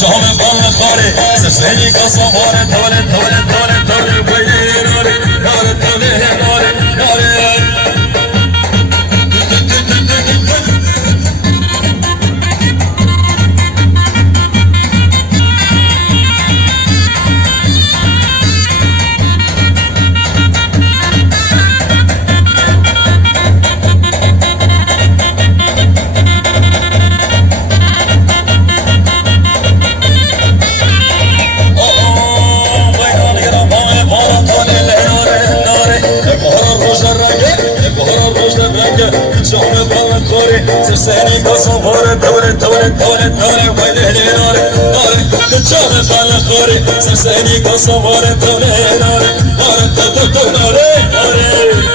شهم بال خاري سسني كصبار دولة دولة دولة دولة بيني ناري ناري دولة ناري ناري شهم بال خاري سسني كصبار دولة دولة دولة دولة بيني ناري ناري شهم بال خاري سسني كصبار دولة ناري ناري دولة ناري ناري